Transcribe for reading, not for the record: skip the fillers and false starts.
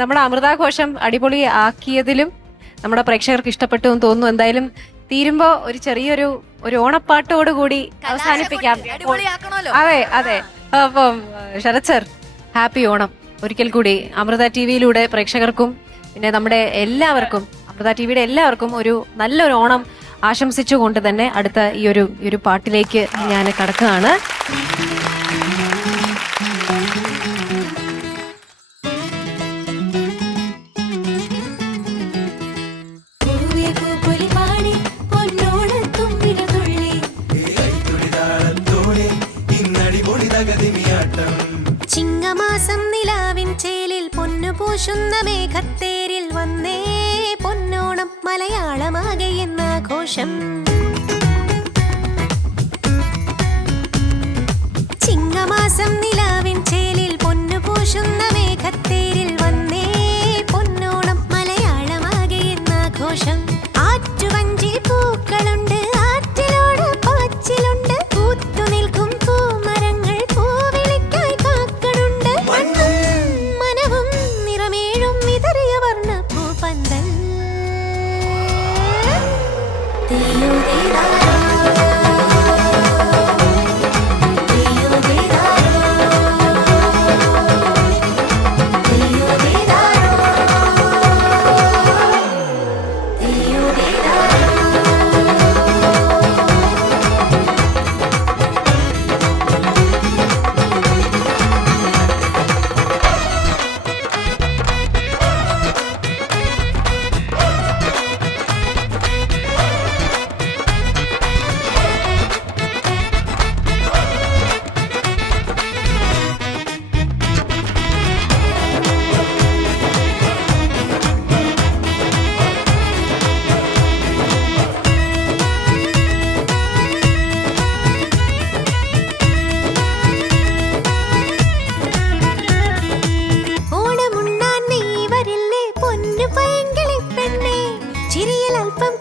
നമ്മുടെ അമൃതാഘോഷം അടിപൊളി ആക്കിയതിലും നമ്മുടെ പ്രേക്ഷകർക്ക് ഇഷ്ടപ്പെട്ടു എന്ന് തോന്നുന്നു. എന്തായാലും തീരുമ്പോ ഒരു ചെറിയൊരു ഓണപ്പാട്ടോട് കൂടി അവസാനിപ്പിക്കാം. അതെ അതെ. അപ്പം ശരത് സർ, ഹാപ്പി ഓണം ഒരിക്കൽ കൂടി. അമൃത ടിവിയിലൂടെ പ്രേക്ഷകർക്കും പിന്നെ നമ്മുടെ എല്ലാവർക്കും, അമൃത ടിവിയുടെ എല്ലാവർക്കും ഒരു നല്ലൊരു ഓണം ആശംസിച്ചുകൊണ്ട് തന്നെ അടുത്ത ഈ ഒരു പാട്ടിലേക്ക് ഞാൻ കടക്കുകയാണ്. ചിങ്ങമാസം നിലാവിൻ ചേലിൽ പൊന്നുപൂശുന്ന മേഘത്തേരിൽ വന്നേ പൊന്നോണം മലയാളമാകെ എന്നാഘോഷം. ചിങ്ങമാസം നിലാവിൻ ചേലിൽ പൊന്നുപൂശുന്ന മേഘത്തേരിൽ വന്നേ പൊന്നോണം മലയാളമാകെ എന്നാഘോഷം. ആറ്റുവഞ്ചിൽ പൂക്കളുണ്ട്, ആറ്റിലോട് പാച്ചിലുണ്ട്, പൂത്തു നിൽക്കും പൂമരങ്ങൾ പൂവിളിക്കായി കാക്കണുണ്ട്. മനവും നിറമേഴും വിതറിയ വർണ്ണ പൂപ്പന്തൽ. ഓണമുണ്ണാൻ നീ വരില്ലേ പൊന്നു പൈങ്കിളി പെണ്ണേ, ചിരിയിൽ അല്പം